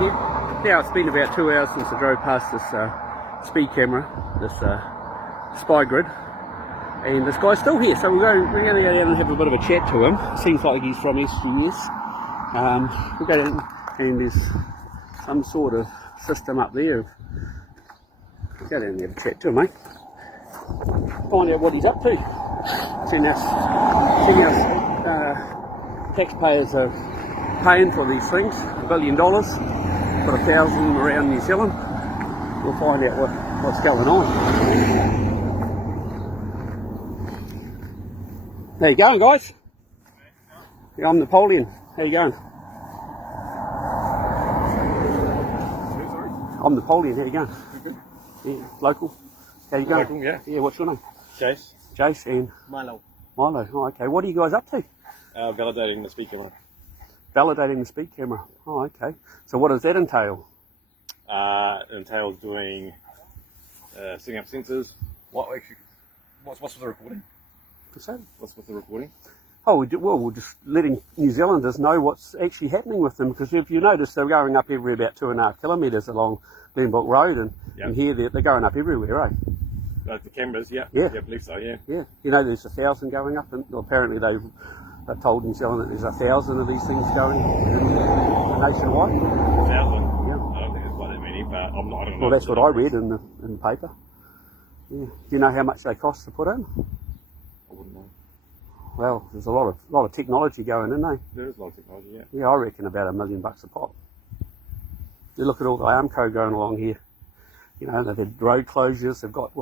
here. Now it's been about 2 hours since I drove past this speed camera, this spy grid, and this guy's still here. So we're going to go down and have a bit of a chat to him. Seems like he's from SGS. We'll go down and there's some sort of system up there. We'll go down and have a chat to him, mate. Find out what he's up to. Seeing us taxpayers are paying for these things, $1 billion for 1,000 around New Zealand. We'll find out what's going on. How you going, guys? Yeah, I'm Napoleon. How you going? I'm Napoleon. How you going? Good. Yeah, local. How you going? Local, yeah. Yeah, what's your name? Chase. Jace and Milo. Milo. Oh, okay. What are you guys up to? Validating the speed camera. Validating the speed camera. Oh, okay. So what does that entail? It entails doing setting up sensors. What's with the recording? What's with the recording? Oh, we're just letting New Zealanders know what's actually happening with them, because if you notice, they're going up every about 2.5 kilometres along Glenbrook Road, and here they're going up everywhere, eh? Like the cameras, yeah. Yeah. Yeah, I believe so, yeah. Yeah. You know, there's 1,000 going up, and apparently they've told New Zealand that there's 1,000 of these things going nationwide. 1,000? Yeah. I don't think it's quite that many, but I don't know. Well, that's what I read in the paper. Yeah. Do you know how much they cost to put in? I wouldn't know. Well, there's a lot of technology going in, eh? There is a lot of technology, yeah. Yeah, I reckon about $1 million a pop. You look at all the Armco going along here. You know, they've had road closures. They've got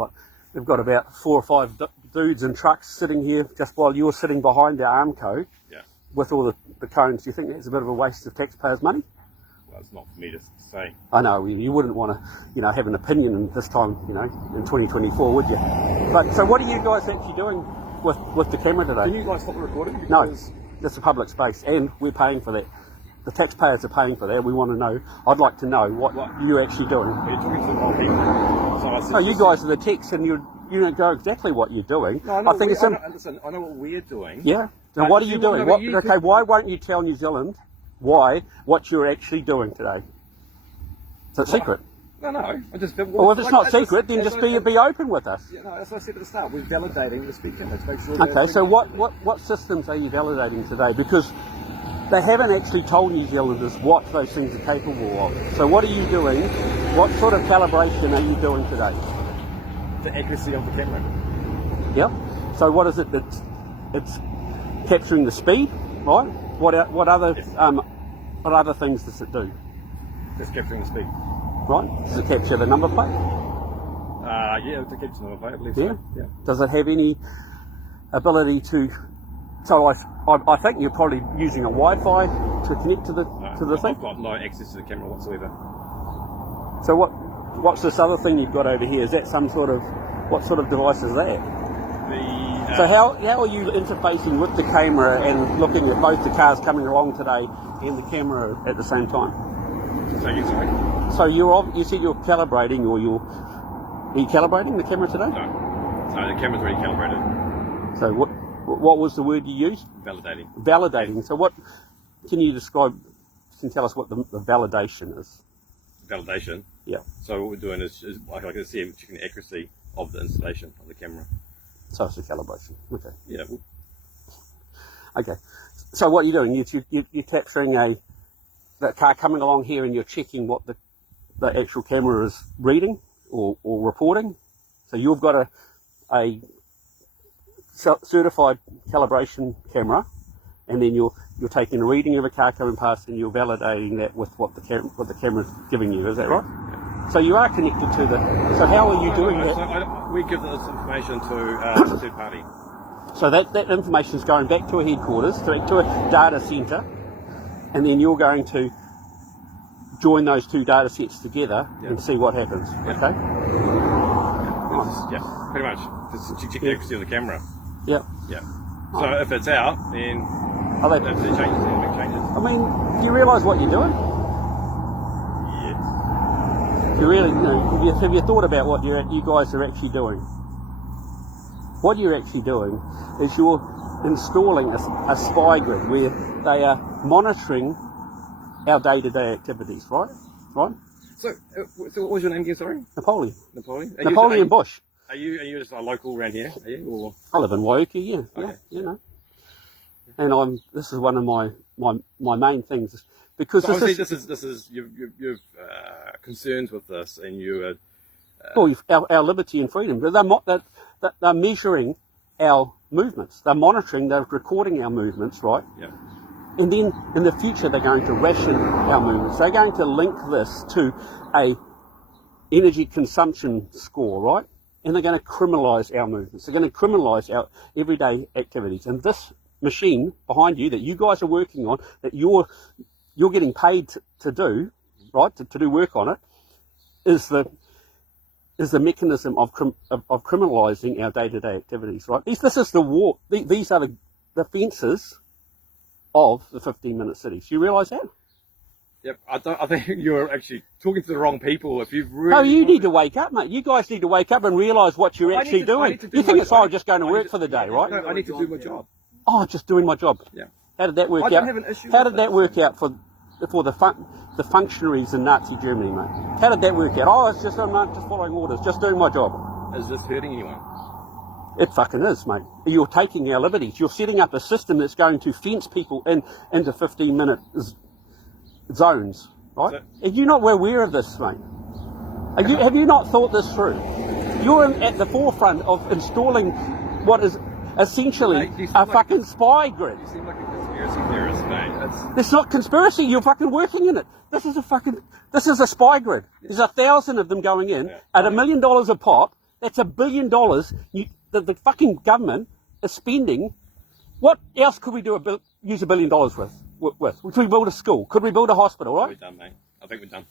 They've got about 4 or 5 dudes in trucks sitting here just while you're sitting behind the Armco. Yeah. With all the cones. Do you think that's a bit of a waste of taxpayers' money? Well, it's not for me to say. I know, you wouldn't want to, have an opinion in this time, in 2024, would you? But so what are you guys actually doing with the camera today? Can you guys stop the recording? No, it's a public space, and we're paying for that. The taxpayers are paying for that. We want to know. I'd like to know what you're actually doing. Are you talking to the wrong people? No, you guys are the techs, and you don't know exactly what you're doing. No, listen, I know what we're doing. Yeah. So what are you doing? Why won't you tell New Zealand what you're actually doing today? So it's secret. No. I just. Well, if it's not secret, then just be open with us. Yeah, no, that's what I said at the start. We're validating the speed camera to make sure. Okay, so what systems are you validating today? Because they haven't actually told New Zealanders what those things are capable of. So what are you doing? What sort of calibration are you doing today? The accuracy of the camera. Yep. So what is it it's capturing the speed, right? What other things does it do? It's capturing the speed. Right. Does it capture the number plate? Yeah, to capture the number plate, I believe Yeah. so. Yeah. Does it have any ability to? So I think you're probably using a Wi-Fi to connect to the thing. I've got no access to the camera whatsoever. So what's this other thing you've got over here? Is that what sort of device is that? So how are you interfacing with the camera and looking at both the cars coming along today and the camera at the same time? So you said you're calibrating, are you calibrating the camera today? No, the camera's already calibrated. So what was the word you used? Validating. Validating. So what can you tell us what the validation is? Validation? Yeah. So what we're doing is like I can see, I'm checking the accuracy of the installation of the camera. So it's a calibration. Okay. Yeah. Okay. So what you're doing, you're capturing that car coming along here, and you're checking what the actual camera is reading or reporting. So you've got a certified calibration camera, and then you're taking a reading of a car coming past, and you're validating that with what the camera's giving you. Is that right? Yeah. So you are connected to So how are you doing that? So we give this information to a third party. So that information is going back to a headquarters, to a data centre, and then you're going to join those two data sets together and see what happens. Yeah. Okay? Yeah, pretty much. Just check the accuracy of the camera. Yeah. Yeah. So if it's out, then if it changes, then big changes. I mean, do you realise what you're doing? Yes. You really, have you thought about what you guys are actually doing? What you're actually doing is you're installing a spy grid where they are monitoring our day-to-day activities, right? Right? So what was your name again? Sorry, Napoleon. Napoleon. Napoleon Busch. Are you just a local around here? Are you? Or? I live in Waiuki, yeah. Okay. Yeah, you know. And this is one of my main things, because So this is you've concerns with this, and you well, our liberty and freedom. They're measuring our movements. They're monitoring. They're recording our movements, right? yeah. And then in the future, they're going to ration our movements. They're going to link this to a energy consumption score, right? And they're going to criminalise our movements. They're going to criminalise our everyday activities. And this machine behind you that you guys are working on, that you're getting paid to do, right? To do work on it, is the mechanism of criminalising our day-to-day activities, right? This is the war. These are the fences of the 15-minute cities. Do you realise that? Yep. I think you're actually talking to the wrong people. If you've really Oh, you need to wake up, mate. You guys need to wake up and realise what you're actually doing. You think it's just going to work for the day, right? No, I need to do my job. Oh, just doing my job. Yeah. How did that work I out? don't have an issue How with did that work out for the functionaries in Nazi Germany, mate? How did that work out? Oh, it's just I'm just following orders, just doing my job. Is this hurting anyone? It fucking is, mate. You're taking our liberties. You're setting up a system that's going to fence people into 15-minute zones, right? Are you not aware of this, mate? Have you not thought this through? You're at the forefront of installing what is essentially a fucking spy grid. You seem like a conspiracy theorist, mate. It's not conspiracy. You're fucking working in it. This is a spy grid. There's 1,000 of them going in at $1 million a pop. That's $1 billion. The fucking government is spending. What else could we use $1 billion with? Could we build a school? Could we build a hospital? Right? We're done, mate. I think we're done.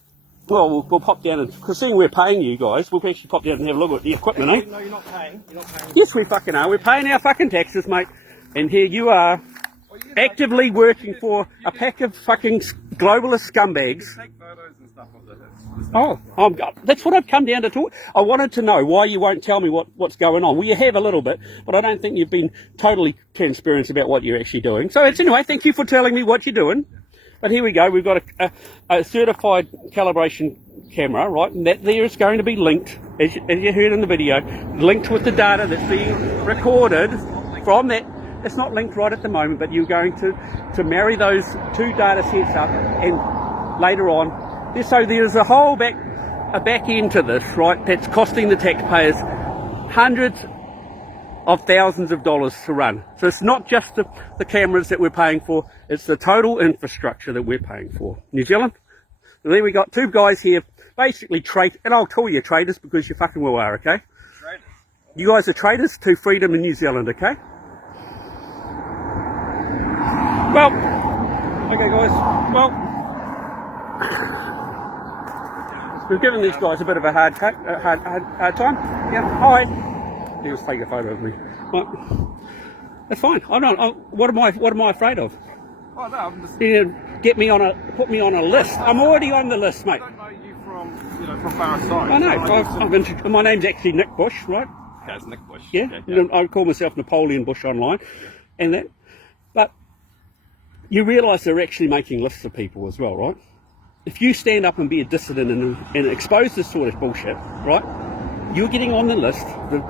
Well, we'll pop down and, because seeing we're paying you guys, we'll actually pop down and have a look at the equipment, eh? No, you're not paying. You're not paying. Yes, we fucking are. We're paying our fucking taxes, mate. And here you are, actively working for a pack of fucking globalist scumbags. Take photos and stuff of this. Oh, that's what I've come down to talk. I wanted to know why you won't tell me what's going on. Well, you have a little bit, but I don't think you've been totally transparent about what you're actually doing. So anyway, thank you for telling me what you're doing. But here we go. We've got a certified calibration camera, right? And that there is going to be linked, as you heard in the video, linked with the data that's being recorded from that. It's not linked right at the moment, but you're going to marry those two data sets up, and later on, so there's a whole back end to this, right? That's costing the taxpayers hundreds of thousands of dollars to run. So it's not just the cameras that we're paying for, it's the total infrastructure that we're paying for. New Zealand, and then we got two guys here, basically and I'll call you traitors because you fucking well are, okay? Traitors. You guys are traitors to freedom in New Zealand, okay? Well, okay guys, well, we've given these guys a bit of a hard time. Yeah, hi. He was taking a photo of me. Well, that's fine. What am I afraid of? Oh, no, I'm just... Put me on a list. I'm already on the list, mate. I don't know you from far aside. I know. My name's actually Nick Busch, right? Okay, it's Nick Busch. Yeah. Okay, yeah. I call myself Napoleon Busch online, and that. But you realise they're actually making lists of people as well, right? If you stand up and be a dissident and expose this sort of bullshit, right? You're getting on the list. The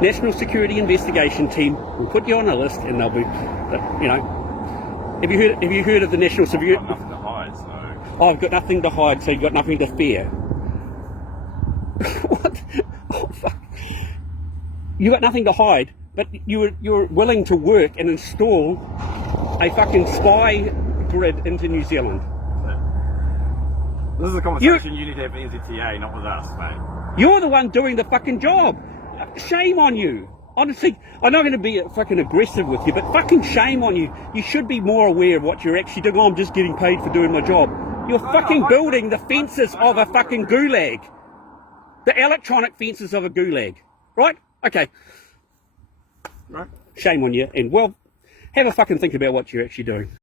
National Security Investigation Team will put you on a list, and they'll be, Have you heard of the National Security? I've got nothing to hide, so. Oh, I've got nothing to hide, so you've got nothing to fear. What? Oh fuck! You got nothing to hide, but you're willing to work and install a fucking spy grid into New Zealand. This is a conversation you need to have with NZTA, not with us, mate. You're the one doing the fucking job. Shame on you. Honestly, I'm not going to be fucking aggressive with you, but fucking shame on you. You should be more aware of what you're actually doing. Oh, I'm just getting paid for doing my job. You're fucking building the fences of a fucking gulag. The electronic fences of a gulag. Right? Okay. Right. Shame on you. And, well, have a fucking think about what you're actually doing.